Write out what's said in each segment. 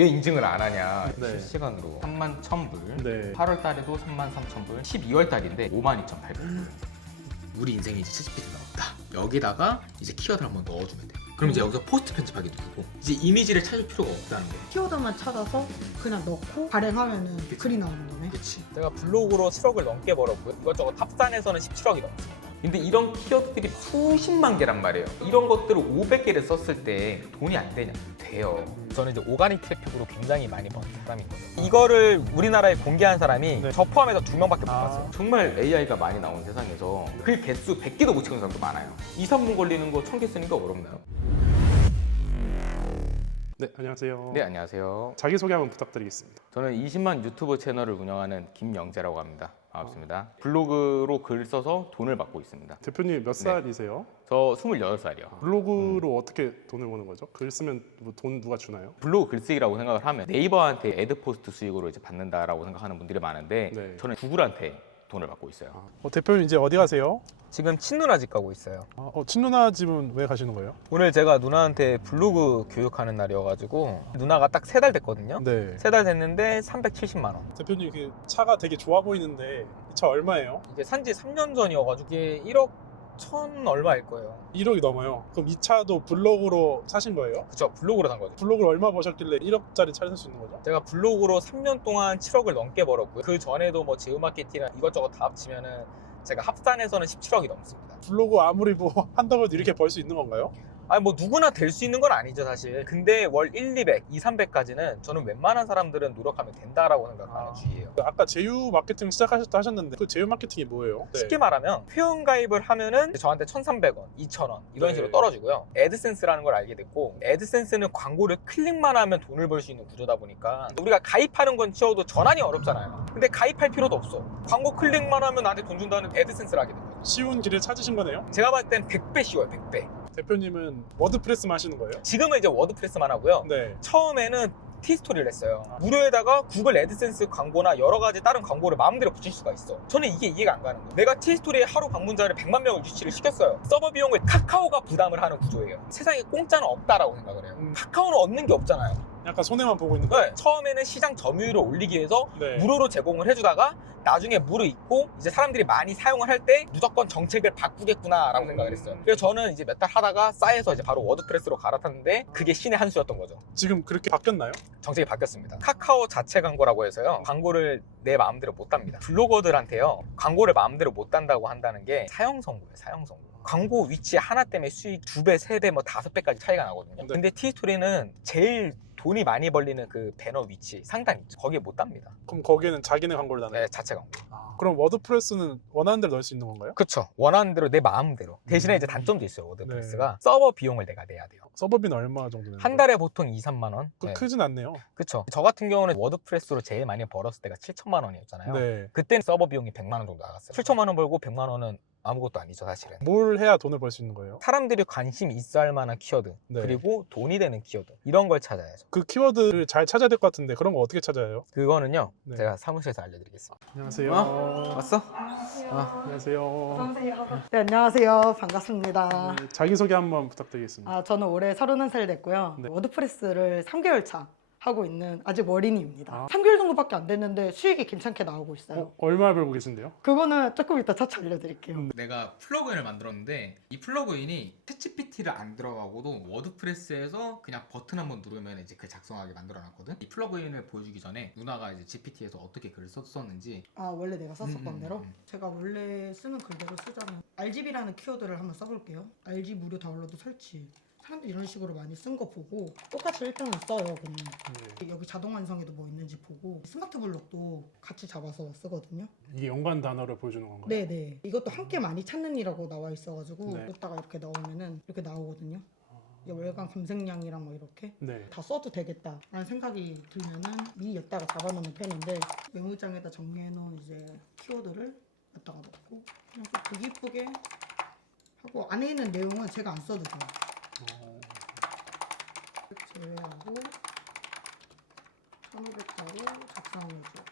왜 인증을 안 하냐? 네. 실시간으로. 3만 1,000불. 네. 8월 달에도 3만 3,000불. 12월 달인데 5만 2,800불. 우리 인생에 이제 채찌피트 나왔다. 여기다가 이제 키워드를 한번 넣어주면 돼. 그럼 이제 여기서 포스트 편집하기도 되고 이제 이미지를 찾을 필요가 없다는 거야 키워드만 찾아서 그냥 넣고 발행하면은 글이 나오는 거네. 그치. 제가 블로그로 7억을 넘게 벌었고요. 이것저것 탑산에서는 17억이 넘습니다. 근데 이런 키워드들이 수십만 개란 말이에요 이런 것들을 500개를 썼을 때 돈이 안 되냐? 돼요 저는 이제 오가닉 트래픽으로 굉장히 많이 번 사람인 거죠. 이거를 우리나라에 공개한 사람이 네. 저 포함해서 두 명밖에 못 아. 봤어요. 정말 AI가 많이 나온 세상에서 글 개수 100개도 못 채우는 사람도 많아요 2, 3분 걸리는 거 1000개 쓰니까 어렵나요? 네, 안녕하세요. 네 안녕하세요 자기소개 한번 부탁드리겠습니다. 저는 20만 유튜브 채널을 운영하는 김영재라고 합니다. 반갑습니다. 블로그로 글 써서 돈을 받고 있습니다. 대표님 몇 살이세요? 저 26살이요. 블로그로 어떻게 돈을 버는 거죠? 글 쓰면 뭐 돈 누가 주나요? 블로그 글쓰기라고 생각을 하면 네이버한테 애드 포스트 수익으로 이제 받는다라고 생각하는 분들이 많은데 네. 저는 구글한테 돈을 받고 있어요. 어, 대표님 이제 어디 가세요? 지금 친누나 집 가고 있어요. 아, 어, 친누나 집은 왜 가시는 거예요? 오늘 제가 누나한테 블로그 교육하는 날이어가지고 누나가 딱 세 달 됐거든요. 네. 세 달 됐는데 370만 원. 대표님 그 차가 되게 좋아 보이는데 이 차 얼마예요? 이게 산지 3년 전이어가지고 이게 1억 천 얼마일 거예요. 1억이 넘어요. 그럼 이 차도 블로그로 사신 거예요? 그쵸 블로그로 산 거죠. 블로그를 얼마 버셨길래 1억짜리 차를 살 수 있는 거죠? 제가 블로그로 3년 동안 7억을 넘게 벌었고요. 그 전에도 뭐 제휴 마케팅이나 이것저것 다 합치면은 제가 합산해서는 17억이 넘습니다. 블로그 아무리 뭐 한다고 해도 이렇게 벌 수 있는 건가요? 아니 뭐 누구나 될 수 있는 건 아니죠 사실. 근데 월 1, 200, 2, 300까지는 저는 웬만한 사람들은 노력하면 된다라고 생각하는 아. 주의예요. 아까 제휴 마케팅 시작하셨다 하셨는데 그 제휴 마케팅이 뭐예요? 네. 쉽게 말하면 회원 가입을 하면은 저한테 1,300원, 2,000원 이런 네. 식으로 떨어지고요. 애드센스라는 걸 알게 됐고 애드센스는 광고를 클릭만 하면 돈을 벌 수 있는 구조다 보니까 우리가 가입하는 건 치워도 전환이 어렵잖아요. 근데 가입할 필요도 없어. 광고 클릭만 하면 나한테 돈 준다는 애드센스를 하게 된 거죠. 쉬운 길을 찾으신 거네요. 제가 봤을 땐 100배 쉬워요, 100배. 대표님은 워드프레스만 하시는 거예요? 지금은 이제 워드프레스만 하고요. 네. 처음에는 티스토리를 했어요. 무료에다가 구글 애드센스 광고나 여러 가지 다른 광고를 마음대로 붙일 수가 있어. 저는 이게 이해가 안 가는 거예요. 내가 티스토리에 하루 방문자를 100만 명을 유치를 시켰어요. 서버 비용을 카카오가 부담을 하는 구조예요. 세상에 공짜는 없다라고 생각을 해요. 음. 카카오는 얻는 게 없잖아요. 약간 손해만 보고 있는 거예요? 네, 처음에는 시장 점유율을 올리기 위해서 네. 무료로 제공을 해주다가 나중에 무료 있고 이제 사람들이 많이 사용을 할 때 무조건 정책을 바꾸겠구나라고 음. 생각을 했어요. 그래서 저는 이제 몇 달 하다가 싸해서 이제 바로 워드프레스로 갈아탔는데 그게 신의 한 수였던 거죠. 지금 그렇게 바뀌었나요? 정책이 바뀌었습니다. 카카오 자체 광고라고 해서요. 광고를 내 마음대로 못 답니다. 블로거들한테요. 광고를 마음대로 못 단다고 한다는 게 사형 선고예요. 사형 선고. 광고 위치 하나 때문에 수익 두 배, 세 배, 뭐 다섯 배까지 차이가 나거든요. 네. 근데 티스토리는 제일 돈이 많이 벌리는 그 배너 위치 상단 있죠. 거기에 못 답니다. 그럼 거기에는 자기네 광고를 다는 네, 자체 광고. 아, 그럼 워드프레스는 원하는 대로 넣을 수 있는 건가요? 그쵸. 원하는 대로 내 마음대로. 대신에 이제 단점도 있어요. 워드프레스가. 서버 비용을 내가 내야 돼요. 서버비는 얼마 정도 되는 한 거예요? 달에 보통 2, 3만 원. 그 네. 크진 않네요. 그쵸. 저 같은 경우는 워드프레스로 제일 많이 벌었을 때가 7천만 원이었잖아요. 네. 그때는 서버 비용이 100만 원 정도 나갔어요. 7천만 원 벌고 100만 원은 아무것도 아니죠, 사실은. 뭘 해야 돈을 벌 수 있는 거예요? 사람들이 관심 있어 할 만한 키워드, 네. 그리고 돈이 되는 키워드. 이런 걸 찾아야죠. 그 키워드를 잘 찾아야 될 것 같은데 그런 거 어떻게 찾아요? 그거는요, 네. 제가 사무실에서 알려드리겠습니다. 안녕하세요. 왔어? 안녕하세요. 안녕하세요. 안녕하세요. 네, 안녕하세요. 반갑습니다. 네, 자기소개 한번 부탁드리겠습니다. 아, 저는 올해 31살 됐고요. 네. 워드프레스를 3개월 차 하고 있는 아직 어린이입니다. 아. 3개월 정도밖에 안 됐는데 수익이 괜찮게 나오고 있어요. 어, 얼마 벌고 계신데요? 그거는 조금 이따 차차 알려드릴게요. 음. 내가 플러그인을 만들었는데 이 플러그인이 챗GPT를 안 들어가고도 워드프레스에서 그냥 버튼 한번 누르면 이제 그 작성하게 만들어놨거든. 이 플러그인을 보여주기 전에 누나가 이제 GPT에서 어떻게 글을 썼었는지 아, 원래 내가 썼었던 음, 음, 대로? 음. 제가 원래 쓰는 글대로 쓰자면 RGB라는 키워드를 한번 써볼게요. RG 무료 다운로드 설치. 사람들이 이런 식으로 많이 쓴 거 보고 똑같이 일단은 써요, 그냥. 네. 여기 자동 완성에도 뭐 있는지 보고 스마트 블록도 같이 잡아서 쓰거든요. 이게 연관 단어를 보여주는 건가요? 네네. 이것도 함께 많이 찾는 이라고 나와 있어가지고 네. 여기다가 이렇게 넣으면은 이렇게 나오거든요. 이게 월간 검색량이랑 뭐 이렇게 네. 다 써도 되겠다라는 생각이 들면은 미리 여기다가 잡아놓는 편인데 메모장에다 정리해놓은 이제 키워드를 여기다가 넣고 그냥 좀 보기 이쁘게 하고 안에 있는 내용은 제가 안 써도 돼요. 어, 제외하고 1500자로 작성해줘.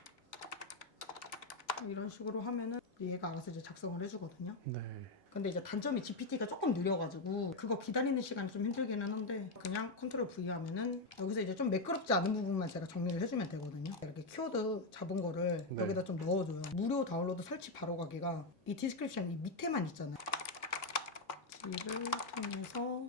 이런 식으로 하면은 얘가 알아서 이제 작성을 해주거든요. 네. 근데 이제 단점이 GPT가 조금 느려가지고 그거 기다리는 시간이 좀 힘들기는 한데 그냥 컨트롤 V 하면은 여기서 이제 좀 매끄럽지 않은 부분만 제가 정리를 해주면 되거든요. 이렇게 키워드 잡은 거를 네. 여기다 좀 넣어줘요. 무료 다운로드 설치 바로 가기가 이 디스크립션 이 밑에만 있잖아요. 지를 통해서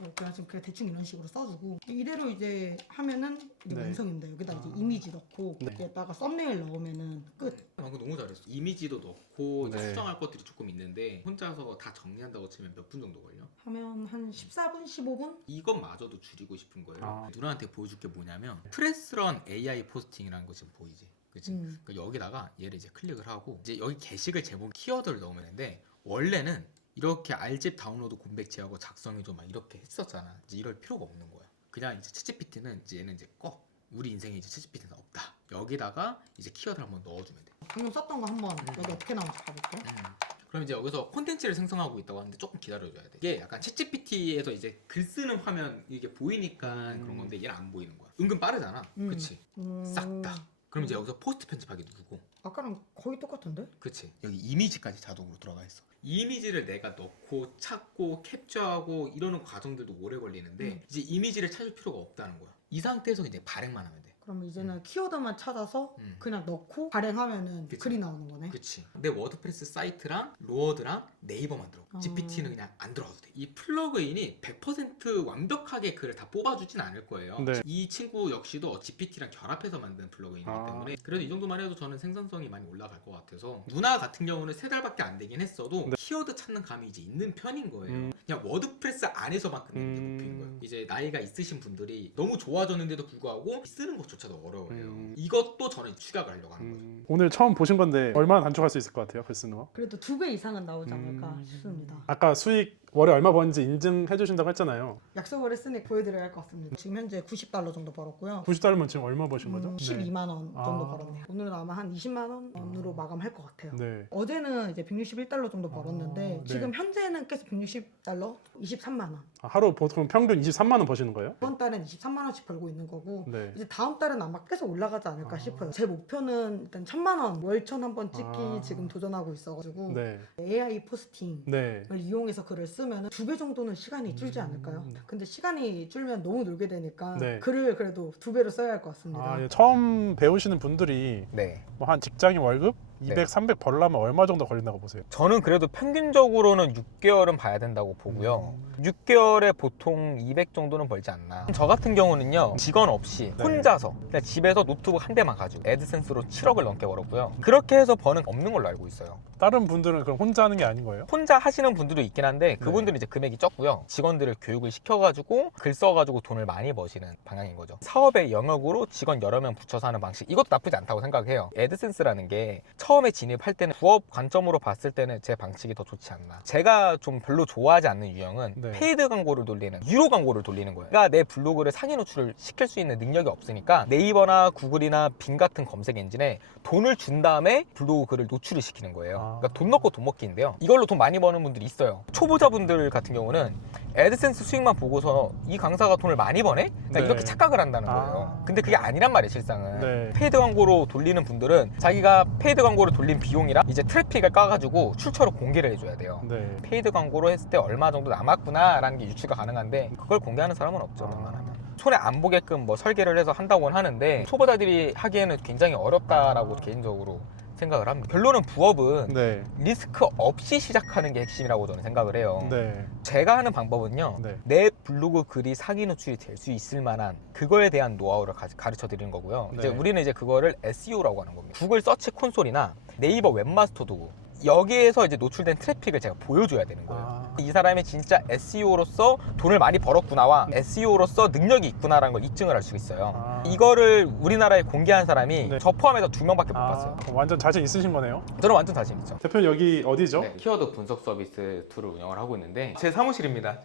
뭐 그냥 지금 그냥 대충 이런 식으로 써주고 이대로 이제 하면은 이게 네. 완성입니다. 여기다 이제 아. 이미지 넣고 네. 여기다가 썸네일 넣으면은 끝. 방금 너무 잘했어. 이미지도 넣고 이제 네. 수정할 것들이 조금 있는데 혼자서 다 정리한다고 치면 몇 분 정도 걸려? 하면 한 14분, 15분? 이것마저도 줄이고 싶은 거예요. 아. 누나한테 보여줄 게 뭐냐면 프레스런 AI 포스팅이라는 거 지금 보이지? 그치? 음. 그러니까 여기다가 얘를 이제 클릭을 하고 이제 여기 게시글 제목 키워드를 넣으면 되는데 원래는 이렇게 알집 다운로드 공백 제하고 작성해줘 막 이렇게 했었잖아. 이제 이럴 필요가 없는 거야. 그냥 이제 챗GPT는 이제 얘는 이제 꺼. 우리 인생에 이제 챗GPT는 없다. 여기다가 이제 키워드를 한번 넣어주면 돼. 방금 썼던 거 한번 음. 여기 어떻게 나오는지 봐볼게. 음. 그럼 이제 여기서 콘텐츠를 생성하고 있다고 하는데 조금 기다려줘야 돼. 이게 약간 챗GPT에서 이제 글 쓰는 화면 이게 보이니까 음. 그런 건데 얘는 안 보이는 거야. 은근 빠르잖아. 음. 그치? 음, 싹 다. 그럼 이제 여기서 포스트 편집하기 누르고 아까랑 거의 똑같은데? 그치 여기 이미지까지 자동으로 들어가 있어 이미지를 내가 넣고 찾고 캡처하고 이러는 과정들도 오래 걸리는데 음. 이제 이미지를 찾을 필요가 없다는 거야 이 상태에서 이제 발행만 하면 돼 그러면 이제는 키워드만 찾아서 음. 그냥 넣고 발행하면은 그치. 글이 나오는 거네. 그치 내 워드프레스 사이트랑 로어드랑 네이버만 들어 어. GPT는 그냥 안 들어가도 돼 이 플러그인이 100% 완벽하게 글을 다 뽑아주진 않을 거예요 네. 이 친구 역시도 GPT랑 결합해서 만든 플러그인이기 아. 때문에 그래도 이 정도만 해도 저는 생산성이 많이 올라갈 것 같아서 누나 같은 경우는 세 달밖에 안 되긴 했어도 네. 키워드 찾는 감이 이제 있는 편인 거예요 음. 그냥 워드프레스 안에서만 끝내는 게 음. 목표인 거예요 이제 나이가 있으신 분들이 너무 좋아졌는데도 불구하고 쓰는 것 조차도 어려워해요 음. 이것도 저는 추격을 하려고 하는 거예요 음, 오늘 처음 보신 건데 얼마나 단축할 수 있을 것 같아요, 글쓰노? 그래도 두 배 이상은 나오지 않을까 음. 싶습니다. 아까 수익 월에 얼마 버는지 인증해 주신다고 했잖아요. 약속을 했으니 보여드려야 할 것 같습니다. 지금 현재 90달러 정도 벌었고요. 90달러면 지금 얼마 버신 거죠? 음, 12만 원 정도 아. 벌었네요. 오늘은 아마 한 20만 원으로 마감할 것 같아요. 네. 어제는 이제 161달러 정도 벌었는데 아, 네. 지금 현재는 계속 160달러, 23만 원. 아, 하루 보통 평균 23만 원 버시는 거예요? 이번 달엔 23만 원씩 벌고 있는 거고 네. 이제 다음 달은 아마 계속 올라가지 않을까 아. 싶어요. 제 목표는 일단 천만 원 월천 한번 찍기 아. 지금 도전하고 있어가지고 네. AI 포스팅을 네. 이용해서 글을 쓰면 두 배 정도는 시간이 줄지 않을까요? 음. 근데 시간이 줄면 너무 늘게 되니까 네. 글을 그래도 두 배로 써야 할 것 같습니다. 아, 예, 처음 배우시는 분들이 네. 뭐 한 직장인 월급 200, 네. 300 벌려면 얼마 정도 걸린다고 보세요? 저는 그래도 평균적으로는 6개월은 봐야 된다고 보고요. 음. 6개월에 보통 200 정도는 벌지 않나. 저 같은 경우는요, 직원 없이 네. 혼자서 그냥 집에서 노트북 한 대만 가지고 애드센스로 7억을 넘게 벌었고요. 그렇게 해서 버는 없는 걸로 알고 있어요. 다른 분들은 그럼 혼자 하는 게 아닌 거예요? 혼자 하시는 분들도 있긴 한데 네. 그분들은 이제 금액이 적고요. 직원들을 교육을 시켜가지고 글 써가지고 돈을 많이 버시는 방향인 거죠. 사업의 영역으로 직원 여러 명 붙여서 하는 방식 이것도 나쁘지 않다고 생각해요. 애드센스라는 게 처음에 진입할 때는 부업 관점으로 봤을 때는 제 방식이 더 좋지 않나. 제가 좀 별로 좋아하지 않는 유형은 네. 페이드 광고를 돌리는 유료 광고를 돌리는 거예요. 그러니까 내 블로그를 상위 노출을 시킬 수 있는 능력이 없으니까 네이버나 구글이나 빙 같은 검색 엔진에 돈을 준 다음에 블로그 글을 노출을 시키는 거예요. 아. 그러니까 돈 넣고 돈 먹기인데요. 이걸로 돈 많이 버는 분들이 있어요. 초보자분들 같은 경우는 애드센스 수익만 보고서 이 강사가 돈을 많이 버네? 그러니까 네. 이렇게 착각을 한다는 아. 거예요. 근데 그게 아니란 말이에요, 실상은. 네. 페이드 광고로 돌리는 분들은 자기가 페이드 광고를 돌린 비용이랑 이제 트래픽을 까가지고 출처로 공개를 해줘야 돼요. 네. 페이드 광고로 했을 때 얼마 정도 남았구나라는 게 유추가 가능한데 그걸 공개하는 사람은 없죠. 아. 웬만하면. 손에 안 보게끔 뭐 설계를 해서 한다고는 하는데 초보자들이 하기에는 굉장히 어렵다라고 개인적으로 생각을 합니다. 결론은 부업은 네. 리스크 없이 시작하는 게 핵심이라고 저는 생각을 해요. 네. 제가 하는 방법은요. 네. 내 블로그 글이 사기 노출이 될 수 있을 만한 그거에 대한 노하우를 가, 르쳐 드리는 거고요. 이제 네. 우리는 이제 그거를 SEO라고 하는 겁니다. 구글 서치 콘솔이나 네이버 웹마스터 도구 여기에서 이제 노출된 트래픽을 제가 보여줘야 되는 거예요. 아. 이 사람이 진짜 SEO로서 돈을 많이 벌었구나와 SEO로서 능력이 있구나라는 걸 입증을 할 수 있어요. 아. 이거를 우리나라에 공개한 사람이 네. 저 포함해서 두 명밖에 못 아, 봤어요. 완전 자신 있으신 거네요. 저는 완전 자신 있죠. 대표님 여기 어디죠? 네, 키워드 분석 서비스 툴을 운영을 하고 있는데 제 사무실입니다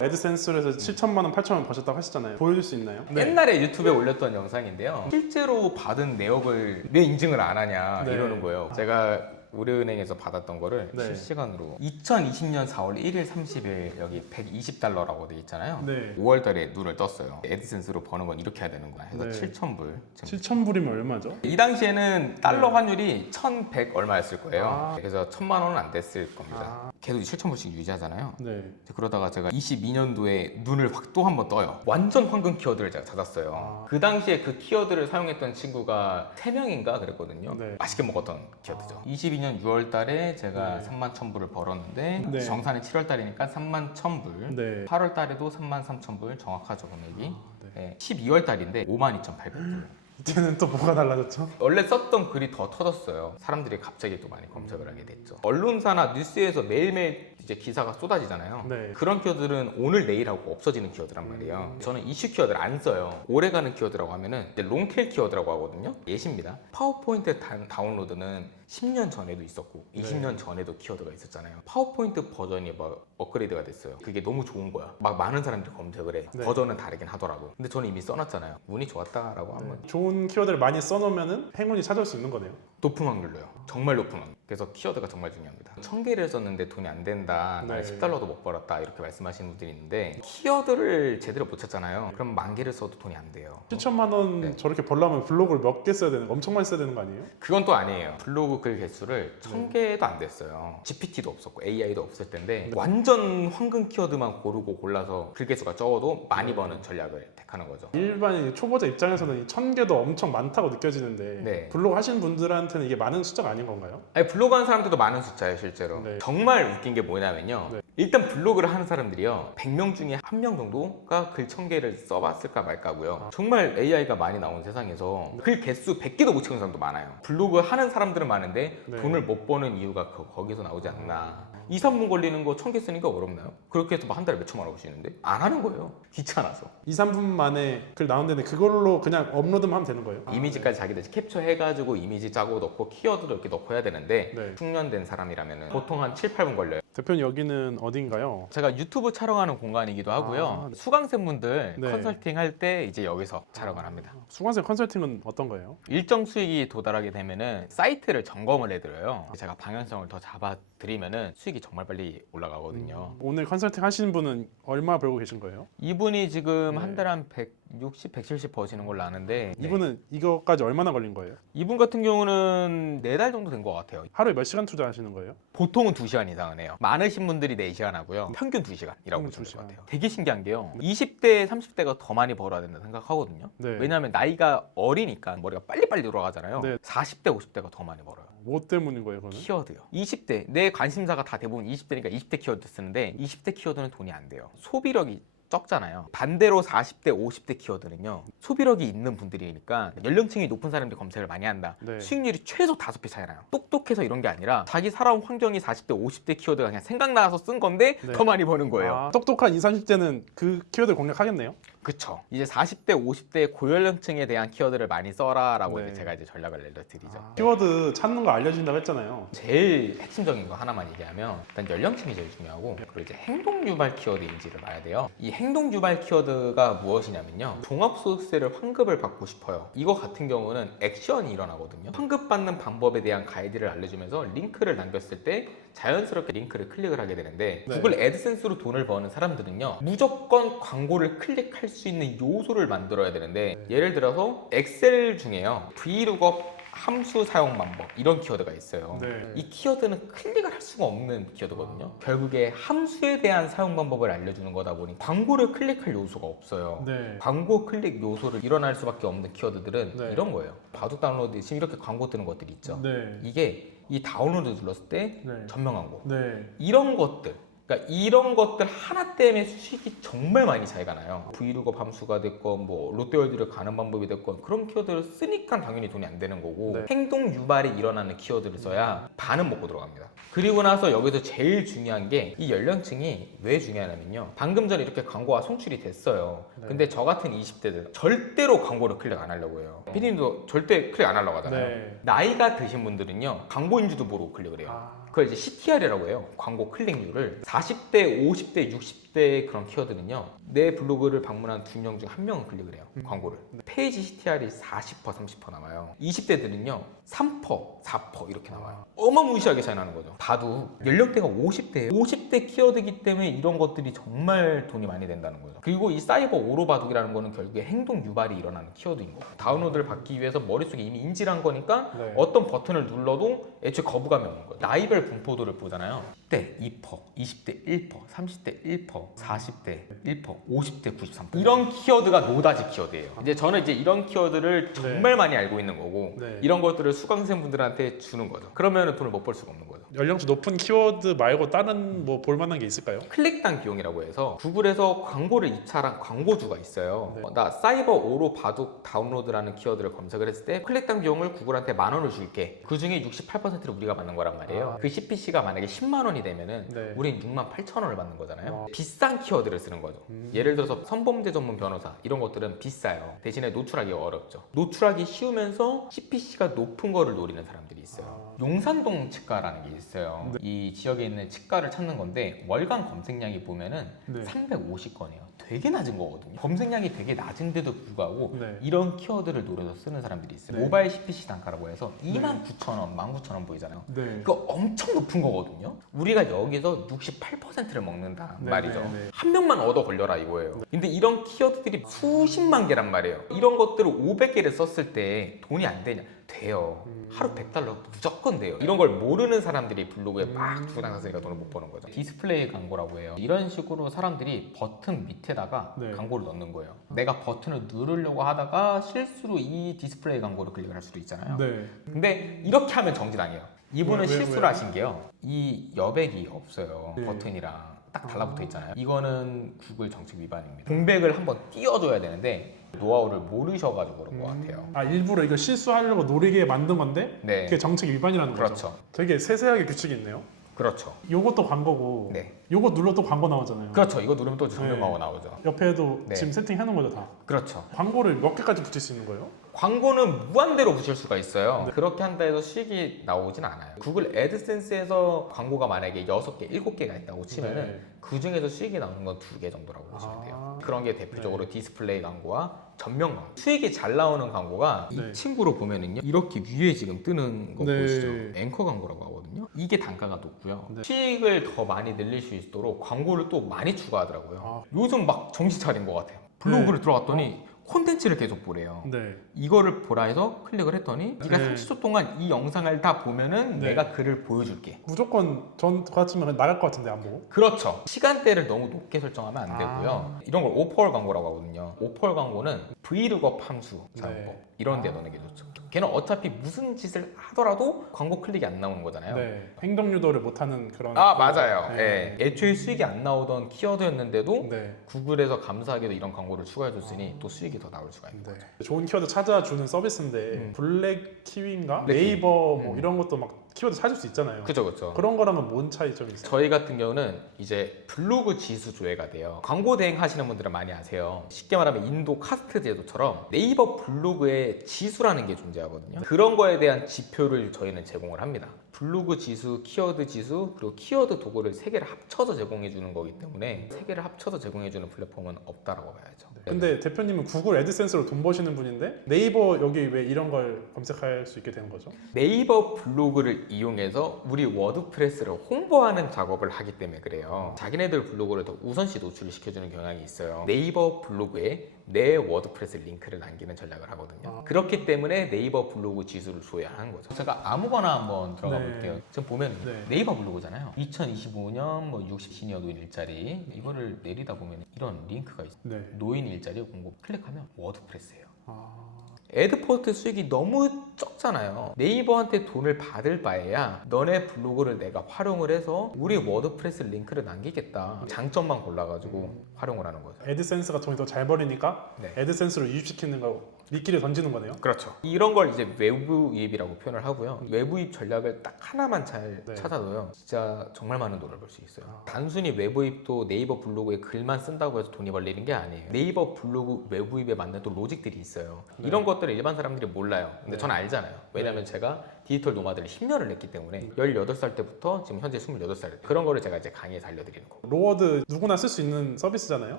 애드센스에서 7천만 원, 8천만 원 버셨다고 하셨잖아요. 보여줄 수 있나요? 옛날에 유튜브에 올렸던 영상인데요 실제로 받은 내역을 왜 인증을 안 하냐 네. 이러는 거예요 제가 우리은행에서 받았던 거를 네. 실시간으로 2020년 4월 1일 30일 여기 120달러라고 돼 있잖아요. 네. 5월 달에 눈을 떴어요. 에디센스로 버는 건 이렇게 해야 되는구나 해서 네. 7,000불. 7,000불이면 얼마죠? 이 당시에는 달러 네. 환율이 1,100 얼마였을 거예요. 아. 그래서 1,000만 원은 안 됐을 겁니다. 아. 계속 7,000불씩 유지하잖아요. 네. 그러다가 제가 22년도에 눈을 확 또 한 번 떠요. 완전 황금 키워드를 제가 찾았어요. 아. 그 당시에 그 키워드를 사용했던 친구가 3명인가 그랬거든요. 네. 맛있게 먹었던 키워드죠. 22년 6월 달에 제가 네. 3만 1,000불을 벌었는데 네. 정산이 7월 달이니까 3만 1,000불. 네. 8월 달에도 3만 3,000불 정확하죠 금액이. 네. 네. 12월 달인데 5만 2,800불. 이때는 또 뭐가 달라졌죠? 원래 썼던 글이 더 터졌어요. 사람들이 갑자기 또 많이 검색을 하게 됐죠. 언론사나 뉴스에서 매일매일 이제 기사가 쏟아지잖아요. 네. 그런 키워드는 오늘 내일 하고 없어지는 키워드란 말이에요. 저는 이슈 키워드를 안 써요. 오래가는 키워드라고 하면은 롱테일 키워드라고 하거든요. 예시입니다. 파워포인트 다, 다운로드는 10년 전에도 있었고 20년 전에도 키워드가 있었잖아요. 파워포인트 버전이 막 업그레이드가 됐어요. 그게 너무 좋은 거야. 막 많은 사람들이 검색을 해. 네. 버전은 다르긴 하더라도. 근데 저는 이미 써놨잖아요. 운이 좋았다라고 네. 좋은 키워드를 많이 써놓으면은 행운이 찾아올 수 있는 거네요. 높은 확률로요. 정말 높은 확률. 그래서 키워드가 정말 중요합니다. 천 개를 썼는데 돈이 안 된다. 날 네. 10달러도 못 벌었다. 이렇게 말씀하시는 분들이 있는데 키워드를 제대로 못 찾잖아요. 그럼 만 개를 써도 돈이 안 돼요. 7천만 원 네. 저렇게 벌려면 블로그를 몇 개 써야 되는, 엄청 많이 써야 되는 거 아니에요? 그건 또 아니에요. 블로그 글 개수를 네. 천 개도 안 됐어요. GPT도 없었고 AI도 없을 텐데 네. 완전 황금 키워드만 고르고 골라서 글 개수가 적어도 많이 네. 버는 전략을 택하는 거죠. 일반 초보자 입장에서는 이 천 개도 엄청 많다고 느껴지는데 네. 블로그 하시는 분들한테는 이게 많은 숫자가 아닌 건가요? 아니, 블로그 하는 사람들도 많은 숫자예요 실제로 네. 정말 웃긴 게 뭐냐면요 네. 일단 블로그를 하는 사람들이요 100명 중에 한 명 정도가 글 1000개를 써봤을까 말까고요 정말 AI가 많이 나온 세상에서 네. 글 개수 100개도 못 채우는 사람도 많아요 블로그 하는 사람들은 많은데 네. 돈을 못 버는 이유가 그- 거기서 나오지 않나 2, 3분 걸리는 거 1000개 쓰니까 어렵나요? 그렇게 해서 뭐한 달에 몇 천만 원 버시는데 안 하는 거예요 귀찮아서 2, 3분 만에 글 나오는데 그걸로 그냥 업로드만 하면 되는 거예요? 이미지까지 자기들 캡처해가지고 이미지 짜고 넣고 키워드도 이렇게 넣고 해야 되는데 네. 숙련된 사람이라면 보통 한 7, 8분 걸려요 대표님 여기는 어딘가요? 제가 유튜브 촬영하는 공간이기도 하고요. 아, 네. 수강생분들 네. 컨설팅 할 때 이제 여기서 촬영을 합니다. 수강생 컨설팅은 어떤 거예요? 일정 수익이 도달하게 되면은 사이트를 점검을 해드려요. 제가 방향성을 더 잡아드리면은 수익 이 정말 빨리 올라가거든요. 오늘 컨설팅 하시는 분은 얼마 벌고 계신 거예요? 이분이 지금 네. 한 달에 한 160, 170 버시는 걸로 아는데 네. 이분은 이거까지 얼마나 걸린 거예요? 이분 같은 경우는 네 달 정도 된 것 같아요. 하루에 몇 시간 투자하시는 거예요? 보통은 2시간 이상은 해요. 많으신 분들이 4시간 하고요. 평균 2시간이라고 평균 보시면 될것 시간. 같아요. 되게 신기한 게요. 20대, 30대가 더 많이 벌어야 된다 생각하거든요. 네. 왜냐하면 나이가 어리니까 머리가 빨리빨리 돌아가잖아요. 네. 40대, 50대가 더 많이 벌어요. 뭐 때문인 거예요, 그거는? 키워드요. 20대 내 관심사가 다 대부분 20대니까 20대 키워드 쓰는데 20대 키워드는 돈이 안 돼요. 소비력이 적잖아요. 반대로 40대, 50대 키워드는요. 소비력이 있는 분들이니까 연령층이 높은 사람들이 검색을 많이 한다. 네. 수익률이 최소 다섯 배 차이 나요. 똑똑해서 이런 게 아니라 자기 살아온 환경이 40대, 50대 키워드가 그냥 생각나서 쓴 건데 네. 더 많이 버는 거예요. 아, 똑똑한 20, 30대는 그 키워드 공략하겠네요. 그쵸. 이제 40대, 50대 고연령층에 대한 키워드를 많이 써라라고 네. 이제 제가 이제 전략을 내려드리죠. 아, 키워드 찾는 거 알려준다고 했잖아요. 제일 핵심적인 거 하나만 얘기하면 일단 연령층이 제일 중요하고 그리고 이제 행동 유발 키워드인지를 봐야 돼요. 이 행동 유발 키워드가 무엇이냐면요. 종합소득세를 환급을 받고 싶어요. 이거 같은 경우는 액션이 일어나거든요. 환급 받는 방법에 대한 가이드를 알려주면서 링크를 남겼을 때 자연스럽게 링크를 클릭을 하게 되는데 네. 구글 애드센스로 돈을 버는 사람들은요 무조건 광고를 클릭할 수 있는 요소를 만들어야 되는데 네. 예를 들어서 엑셀 중에요 VLOOKUP 함수 사용 방법 이런 키워드가 있어요. 네. 이 키워드는 클릭을 할 수가 없는 키워드거든요. 결국에 함수에 대한 사용 방법을 알려주는 거다 보니 광고를 클릭할 요소가 없어요. 네. 광고 클릭 요소를 일어날 수밖에 없는 키워드들은 네. 이런 거예요. 바둑 다운로드 지금 이렇게 광고 뜨는 것들이 있죠. 네. 이게 이 다운로드 눌렀을 때 네. 전면 광고 네. 이런 것들 그러니까 이런 것들 하나 때문에 수익이 정말 많이 차이가 나요. 브이로그 함수가 됐건 뭐 롯데월드를 가는 방법이 됐건 그런 키워드를 쓰니까 당연히 돈이 안 되는 거고 네. 행동 유발이 일어나는 키워드를 써야 반은 먹고 들어갑니다. 그리고 나서 여기서 제일 중요한 게 이 연령층이 왜 중요하냐면요. 방금 전에 이렇게 광고가 송출이 됐어요. 네. 근데 저 같은 20대들 절대로 광고를 클릭 안 하려고 해요. 피디님도 절대 클릭 안 하려고 하잖아요. 네. 나이가 드신 분들은요. 광고인지도 모르고 클릭을 해요. 아, 그걸 이제 CTR이라고 해요. 광고 클릭률을 40대, 50대, 60대 20대 그런 키워드는요. 내 블로그를 방문한 두 명 중 한 명은 클릭을 해요. 광고를. 페이지 CTR이 40% 30% 나와요. 20대들은요. 3% 4% 이렇게 나와요. 어마무시하게 차이 나는 거죠. 봐도 연령대가 50대예요. 50대 키워드이기 때문에 이런 것들이 정말 돈이 많이 된다는 거죠. 그리고 이 사이버 오로바둑이라는 거는 결국에 행동 유발이 일어나는 키워드인 거고 다운로드를 받기 위해서 머릿속에 이미 인지를 한 거니까 네. 어떤 버튼을 눌러도 애초에 거부감이 오는 거예요. 나이별 분포도를 보잖아요. 10대 2%, 20대 1%, 30대 1%, 40대 1%, 50대 93%. 이런 키워드가 노다지 키워드예요. 이제 저는 이제 이런 키워드를 정말 많이 알고 있는 거고 네. 이런 것들을 수강생분들한테 주는 거죠. 그러면 돈을 못 벌 수가 없는 거죠. 연령대 높은 키워드 말고 다른 뭐 볼만한 게 있을까요? 클릭당 비용이라고 해서 구글에서 광고를 입찰한 광고주가 있어요. 네. 어, 나 사이버 오로 바둑 다운로드라는 키워드를 검색을 했을 때 클릭당 비용을 구글한테 만 원을 줄게. 그 중에 68%를 우리가 받는 거란 말이에요. 아. 그 CPC가 만약에 10만 원이 되면은 네. 우린 6만 8천 원을 받는 거잖아요. 어. 비싼 키워드를 쓰는 거죠. 음. 예를 들어서 선범죄 전문 변호사 이런 것들은 비싸요. 대신에 노출하기가 어렵죠. 노출하기 쉬우면서 CPC가 높은 거를 노리는 사람들이 있어요. 아. 용산동 치과라는 게 있어요. 네. 이 지역에 있는 치과를 찾는 건데 월간 검색량이 보면은 네. 350건이에요. 되게 낮은 거거든요. 검색량이 되게 낮은데도 불구하고 네. 이런 키워드를 노려서 쓰는 사람들이 있어요. 네. 모바일 CPC 단가라고 해서 29,000원, 19,000원 보이잖아요. 네. 이거 엄청 높은 거거든요. 우리가 여기서 68%를 먹는다 네, 말이죠. 네, 네. 한 명만 얻어 걸려라 이거예요. 근데 이런 키워드들이 수십만 개란 말이에요. 이런 것들을 500개를 썼을 때 돈이 안 되냐? 돼요. 음. 하루 100달러 무조건 돼요. 이런 걸 모르는 사람들이 블로그에 막 음. 두고 다녔으니까 돈을 못 버는 거죠. 디스플레이 광고라고 해요. 이런 식으로 사람들이 버튼 밑에다가 네. 광고를 넣는 거예요. 내가 버튼을 누르려고 하다가 실수로 이 디스플레이 광고를 클릭을 할 수도 있잖아요. 네. 근데 이렇게 하면 정지당해요. 이분은 왜, 왜, 실수를 왜요? 하신 게요. 이 여백이 없어요. 네. 버튼이랑 딱 아. 달라붙어 있잖아요. 이거는 구글 정책 위반입니다. 공백을 한번 띄워줘야 되는데 노하우를 모르셔가지고 그런 것 같아요. 아 일부러 이거 실수하려고 노리게 만든 건데 네, 그게 정책 위반이라는 거죠. 그렇죠. 되게 세세하게 규칙이 있네요. 그렇죠. 요것도 광고고 네, 요거 눌러도 광고 나오잖아요. 그렇죠. 이거 누르면 또 정면 네. 광고 나오죠. 옆에도 네. 지금 세팅해 놓은 거죠 다. 그렇죠. 광고를 몇 개까지 붙일 수 있는 거예요? 광고는 무한대로 붙일 수가 있어요. 네. 그렇게 한다 해서 수익이 나오진 않아요. 구글 애드센스에서 광고가 만약에 6개, 7개가 있다고 치면은 네. 그 중에서 수익이 나오는 건 두 개 정도라고 보시면 돼요. 아. 그런 게 대표적으로 디스플레이 광고와 전면 광고. 수익이 잘 나오는 광고가 네. 이 친구로 보면은요. 이렇게 위에 지금 뜨는 거 네. 보이시죠? 앵커 광고라고 하거든요. 이게 단가가 높고요. 네. 수익을 더 많이 늘릴 수 있도록 광고를 또 많이 추가하더라고요. 아. 요즘 막 정신 차린 것 같아요. 블로그를 들어갔더니 콘텐츠를 계속 보래요. 네. 이거를 보라 해서 클릭을 했더니 네가 네. 30초 동안 이 영상을 다 보면은 네. 내가 글을 보여줄게. 무조건 전 같으면 나갈 것 같은데 안 보고. 그렇죠. 시간대를 너무 높게 설정하면 안 아. 되고요. 이런 걸 오퍼월 광고라고 하거든요. 오퍼월 광고는 브이룩업 함수 사용법 네. 이런 데 아. 넣는 게 좋죠. 걔는 어차피 무슨 짓을 하더라도 광고 클릭이 안 나오는 거잖아요. 네. 행동 유도를 못하는 그런. 아 맞아요. 네. 예. 애초에 수익이 안 나오던 키워드였는데도 네. 구글에서 감사하게도 이런 광고를 추가해줬으니 또 수익이 더 나올 수가 있는 네. 거죠. 좋은 키워드 찾아주는 서비스인데 음. 블랙 키위인가 블랙 키위. 네이버 뭐 음. 이런 것도 막 키워드 찾을 수 있잖아요. 그죠 그죠. 그런 거랑은 뭔 차이점이 있어요? 저희 같은 경우는 이제 블로그 지수 조회가 돼요. 광고 대행 하시는 분들은 많이 아세요. 쉽게 말하면 인도 카스트 제도처럼 네이버 블로그에 지수라는 게 존재하거든요. 그런 거에 대한 지표를 저희는 제공을 합니다. 블로그 지수, 키워드 지수, 그리고 키워드 도구를 세 개를 합쳐서 제공해 주는 거기 때문에 세 개를 합쳐서 제공해 주는 플랫폼은 없다라고 봐야죠. 근데 대표님은 구글 애드센스로 돈 버시는 분인데 네이버 여기 왜 이런 걸 검색할 수 있게 되는 거죠? 네이버 블로그를 이용해서 우리 워드프레스를 홍보하는 작업을 하기 때문에 그래요. 자기네들 블로그를 더 우선시 노출을 시켜주는 경향이 있어요. 네이버 블로그에 내 워드프레스 링크를 남기는 전략을 하거든요. 아. 그렇기 때문에 네이버 블로그 지수를 조회하는 거죠. 제가 아무거나 한번 들어가 네. 볼게요. 지금 보면 네. 네이버 블로그잖아요. 2025년 뭐 60 시니어 노인 일자리 이거를 내리다 보면 이런 링크가 있어요. 네. 노인 일자리 공고 클릭하면 워드프레스예요. 아... 애드포트 수익이 너무 적잖아요. 네이버한테 돈을 받을 바에야 너네 블로그를 내가 활용을 해서 우리 워드프레스 링크를 남기겠다. 장점만 골라가지고 활용을 하는 거죠. 애드센스가 돈이 더잘 벌리니까 네. 애드센스로 유입시키는 거 미끼를 던지는 거네요. 그렇죠. 이런 걸 이제 외부 유입이라고 표현을 하고요. 외부 유입 전략을 딱 하나만 잘 네. 찾아둬요. 진짜 정말 많은 돈을 벌 수 있어요. 아. 단순히 외부 유입도 네이버 블로그에 글만 쓴다고 해서 돈이 벌리는 게 아니에요. 네이버 블로그 외부 유입에 맞는 또 로직들이 있어요. 네. 이런 것들을 일반 사람들이 몰라요. 근데 네. 저는 알잖아요. 왜냐면 제가 디지털 노마드를 10년을 했기 때문에 18살 때부터 지금 현재 28살 그런 거를 제가 이제 강의에서 알려드리는 거고. 로워드 누구나 쓸 수 있는 서비스잖아요.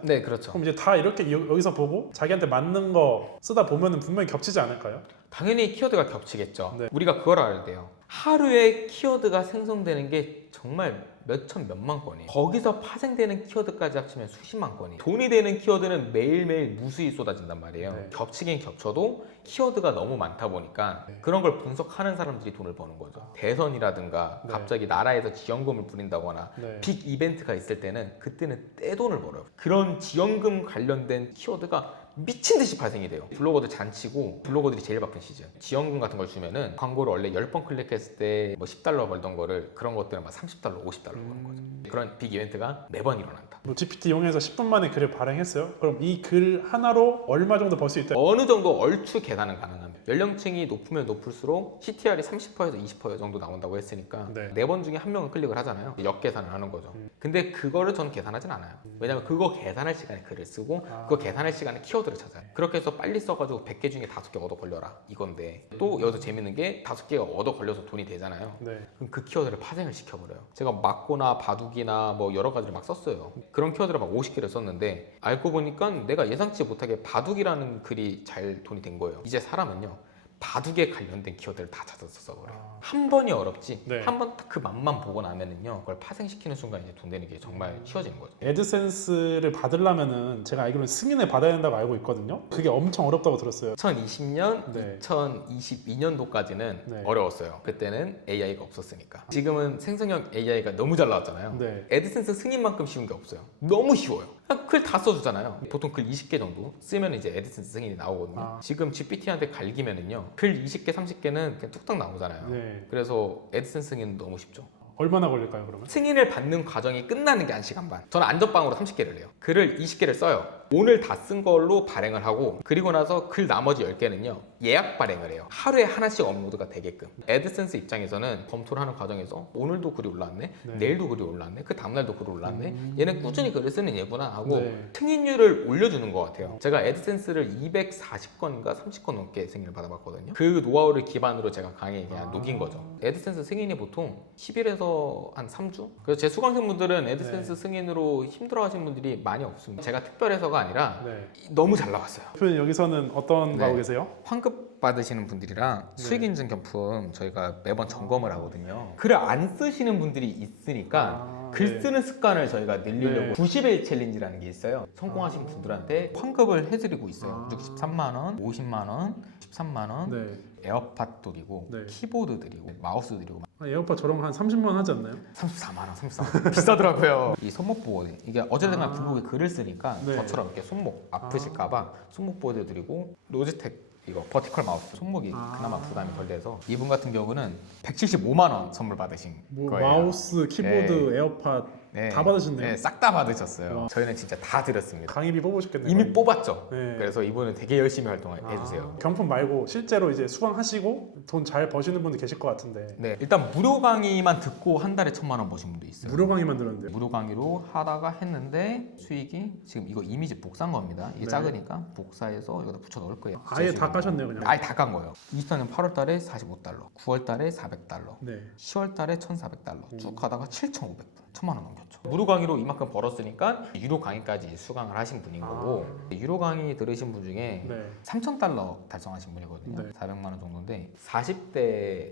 네, 그렇죠. 그럼 이제 다 이렇게 여- 여기서 보고 자기한테 맞는 거 쓰다 보면은 분명히 겹치지 않을까요? 당연히 키워드가 겹치겠죠. 네. 우리가 그걸 알아야 돼요. 하루에 키워드가 생성되는 게 정말 몇천 몇만 건이. 거기서 파생되는 키워드까지 합치면 수십만 건이. 돈이 되는 키워드는 매일매일 무수히 쏟아진단 말이에요. 네. 겹치긴 겹쳐도 키워드가 너무 많다 보니까 네. 그런 걸 분석하는 사람들이 돈을 버는 거죠. 대선이라든가 네. 갑자기 나라에서 지원금을 부린다거나 네. 빅 이벤트가 있을 때는 그때는 떼돈을 벌어요. 그런 지원금 관련된 키워드가 미친 듯이 발생이 돼요. 블로거들 잔치고 블로거들이 제일 바쁜 시즌. 지원금 같은 걸 주면은 광고를 원래 10번 클릭했을 때 뭐 10달러 벌던 거를 그런 것들은 막 30달러, 50달러 버는 거죠. 그런 빅 이벤트가 매번 일어난다. 뭐 GPT 이용해서 10분 만에 글을 발행했어요. 그럼 이 글 하나로 얼마 정도 벌 수 있다? 어느 정도 얼추 계산은 가능합니다. 연령층이 높으면 높을수록 CTR이 30%에서 20% 정도 나온다고 했으니까 네. 네 번 중에 한 명은 클릭을 하잖아요. 역계산을 하는 거죠. 음. 근데 그거를 저는 계산하진 않아요. 왜냐면 그거 계산할 시간에 글을 쓰고 아. 그거 계산할 시간에 키워드 를 찾아요. 그렇게 해서 빨리 써가지고 100개 중에 5개 얻어 걸려라 이건데 또 여기서 재밌는 게 5개가 얻어 걸려서 돈이 되잖아요. 네. 그럼 그 키워드를 파생을 시켜버려요. 제가 막고나 바둑이나 뭐 여러 가지를 막 썼어요. 그런 키워드를 막 50개를 썼는데 알고 보니까 내가 예상치 못하게 바둑이라는 글이 잘 돈이 된 거예요. 이제 사람은요. 바둑에 관련된 키워드를 다 찾아서 써버려요. 아. 한 번이 어렵지. 네. 한 번 그 맛만 보고 나면은요. 그걸 파생시키는 순간 이제 돈 되는 게 정말 쉬워지는 거죠. 애드센스를 받으려면은 제가 알기로는 승인을 받아야 된다고 알고 있거든요. 그게 엄청 어렵다고 들었어요. 2020년, 네. 2022년도까지는 네. 어려웠어요. 그때는 AI가 없었으니까. 지금은 생성형 AI가 너무 잘 나왔잖아요. 네. 애드센스 승인만큼 쉬운 게 없어요. 너무 쉬워요. 글 다 써주잖아요. 보통 글 20개 정도 쓰면 이제 애드센스 승인이 나오거든요. 아. 지금 GPT한테 갈기면은요. 글 20개, 30개는 그냥 뚝딱 나오잖아요. 네. 그래서 애드센스 승인은 너무 쉽죠. 얼마나 걸릴까요, 그러면? 승인을 받는 과정이 끝나는 게 1시간 반. 저는 안전빵으로 30개를 내요. 글을 20개를 써요. 오늘 다 쓴 걸로 발행을 하고 그리고 나서 글 나머지 10개는요. 예약 발행을 해요. 하루에 하나씩 업로드가 되게끔. 애드센스 입장에서는 검토를 하는 과정에서 오늘도 글이 올라왔네. 네. 내일도 글이 올라왔네. 그 다음날도 글이 올라왔네. 음. 얘는 꾸준히 글을 쓰는 얘구나 하고 네. 승인율을 올려주는 것 같아요. 제가 애드센스를 240건인가 30건 넘게 승인을 받아봤거든요. 그 노하우를 기반으로 제가 강의에 그냥 아. 녹인 거죠. 애드센스 승인이 보통 10일에서 한 3주? 그래서 제 수강생분들은 애드센스 네. 승인으로 힘들어하시는 분들이 많이 없습니다. 제가 특별해서가 아니라 네. 너무 잘 나왔어요. 대표님 여기서는 어떤 거 네. 하고 계세요? 환급 받으시는 분들이랑 네. 수익 인증 경품 저희가 매번 점검을 하거든요. 글을 안 쓰시는 분들이 있으니까 아, 글 네. 쓰는 습관을 저희가 늘리려고 네. 90일 챌린지라는 게 있어요. 성공하신 아. 분들한테 환급을 해드리고 있어요. 아. 63만 원, 50만 원, 13만 원, 네. 에어팟 드리고 네. 키보드 드리고 마우스 드리고 아, 에어팟 저런 거한 30만 원 하지 않나요? 34만 원, 34만 원 비싸더라고요. 이 손목 보호대 이게 어쨌든 간 아. 블로그에 글을 쓰니까 네. 저처럼 이렇게 손목 아프실까봐 손목 보호대 드리고 로지텍 이거 버티컬 마우스 손목이 아. 그나마 부담이 덜 돼서 이분 같은 경우는 175만 원 선물 받으신 뭐 거예요. 마우스, 키보드, 에어팟 네. 다 받으셨네요. 네, 싹 다 받으셨어요. 와. 저희는 진짜 다 드렸습니다. 강의비 뽑으셨겠네요. 이미. 뽑았죠. 네. 그래서 이분은 되게 열심히 활동해 아, 주세요. 경품 말고 실제로 이제 수강하시고 돈 잘 버시는 분들 계실 것 같은데 네, 일단 무료 강의만 듣고 한 달에 천만 원 버신 분도 있어요. 무료 강의 만 들었는데 무료 강의로 하다가 했는데 수익이 지금 이거 이미지 복사한 겁니다. 이게 네. 작으니까 복사해서 여기다 붙여 넣을 거예요. 아예 다 까셨네요 그냥. 아예 다 깐 거예요. 24년 8월 달에 45달러, 9월 달에 400달러, 네. 10월 달에 1,400달러 음. 쭉 하다가 7,500불, 1,000만 원 넘겼죠. 무료 강의로 이만큼 벌었으니까 유료 강의까지 수강을 하신 분인 거고 유료 강의 들으신 분 중에 아. 네. 3,000달러 달성하신 분이거든요. 네. 400만 원 정도인데 40대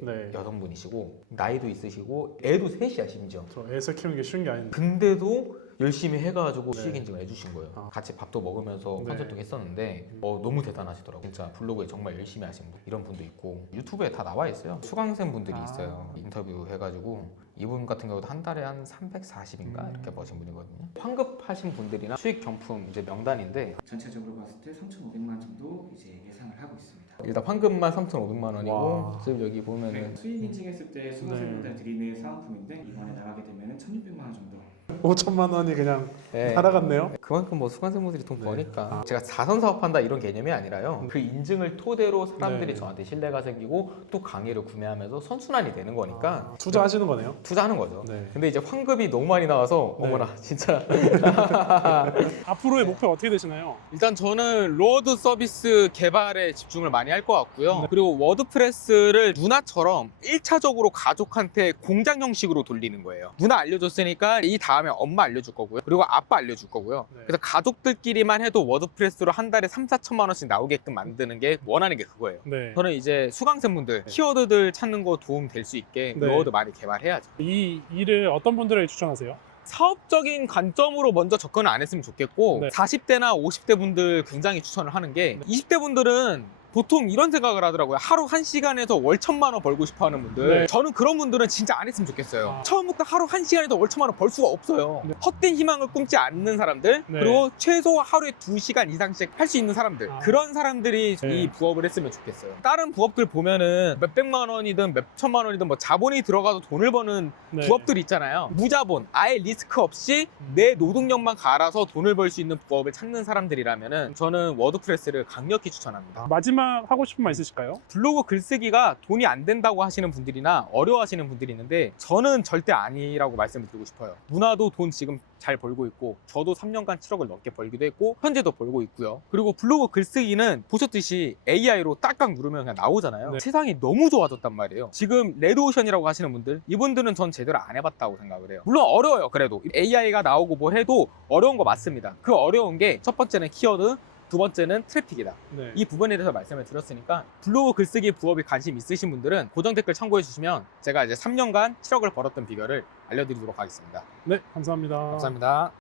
네. 여성분이시고 나이도 있으시고 애도 셋이야 심지어. 저 애서 키우는 게 쉬운 게 아닌데. 근데도 열심히 해가지고 네. 수익 인증을 해주신 거예요. 아. 같이 밥도 먹으면서 네. 컨설팅 했었는데 어, 너무 대단하시더라고요. 진짜 블로그에 정말 열심히 하신 분 이런 분도 있고 유튜브에 다 나와 있어요. 수강생 분들이 아. 있어요. 인터뷰 해가지고 이분 같은 경우도 한 달에 한 340인가 음. 이렇게 버신 분이거든요. 환급하신 분들이나 수익 경품 이제 명단인데 전체적으로 봤을 때 3,500만 원 정도 이제 예상을 하고 있습니다. 일단 환급만 3,500만 원이고 와. 지금 여기 보면은 네, 수익 인증했을 때 수강생분들 드리는 사은품인데 이번에 나가게 되면 1,600만 원 정도 5천만 원이 그냥 네. 날아갔네요. 그만큼 뭐 수강생분들이 돈 네. 버니까 아. 제가 자선 사업한다 이런 개념이 아니라요 그 인증을 토대로 사람들이 네. 저한테 신뢰가 생기고 또 강의를 구매하면서 선순환이 되는 거니까 아, 투자하시는 거네요. 투자하는 거죠 네. 근데 이제 환급이 너무 많이 나와서 네. 어머나 진짜 앞으로의 목표 어떻게 되시나요? 일단 저는 로드 서비스 개발에 집중을 많이 할 것 같고요. 네. 그리고 워드프레스를 누나처럼 1차적으로 가족한테 공장 형식으로 돌리는 거예요. 누나 알려줬으니까 이 다 음에 엄마 알려줄 거고요. 그리고 아빠 알려줄 거고요. 네. 그래서 가족들끼리만 해도 워드프레스로 한 달에 3, 4천만 원씩 나오게끔 만드는 게 원하는 게 그거예요. 네. 저는 이제 수강생분들 키워드들 찾는 거 도움 될 수 있게 네. 로드 많이 개발해야죠. 이 일을 어떤 분들에게 추천하세요? 사업적인 관점으로 먼저 접근을 안 했으면 좋겠고 네. 40대나 50대 분들 굉장히 추천을 하는 게 20대 분들은 보통 이런 생각을 하더라고요. 하루 한 시간에서 월 천만 원 벌고 싶어 하는 분들. 네. 저는 그런 분들은 진짜 안 했으면 좋겠어요. 아. 처음부터 하루 한 시간에서 월 천만 원 벌 수가 없어요. 네. 헛된 희망을 꿈지 않는 사람들, 네. 그리고 최소 하루에 두 시간 이상씩 할 수 있는 사람들. 아. 그런 사람들이 네. 이 부업을 했으면 좋겠어요. 다른 부업들 보면은 몇백만 원이든 몇천만 원이든 뭐 자본이 들어가도 돈을 버는 네. 부업들 있잖아요. 무자본, 아예 리스크 없이 내 노동력만 갈아서 돈을 벌 수 있는 부업을 찾는 사람들이라면은 저는 워드프레스를 강력히 추천합니다. 마지막 하고 싶은 말 있으실까요? 블로그 글쓰기가 돈이 안 된다고 하시는 분들이나 어려워하시는 분들이 있는데 저는 절대 아니라고 말씀을 드리고 싶어요. 누나도 돈 지금 잘 벌고 있고 저도 3년간 7억을 넘게 벌기도 했고 현재도 벌고 있고요. 그리고 블로그 글쓰기는 보셨듯이 AI로 딱딱 누르면 그냥 나오잖아요. 네. 세상이 너무 좋아졌단 말이에요. 지금 레드오션이라고 하시는 분들 이분들은 전 제대로 안 해봤다고 생각을 해요. 물론 어려워요. 그래도 AI가 나오고 뭘 해도 어려운 거 맞습니다. 그 어려운 게 첫 번째는 키워드 두 번째는 트래픽이다. 네. 이 부분에 대해서 말씀을 드렸으니까 블로그 글쓰기 부업에 관심 있으신 분들은 고정 댓글 참고해 주시면 제가 이제 3년간 7억을 벌었던 비결을 알려드리도록 하겠습니다. 네, 감사합니다. 감사합니다.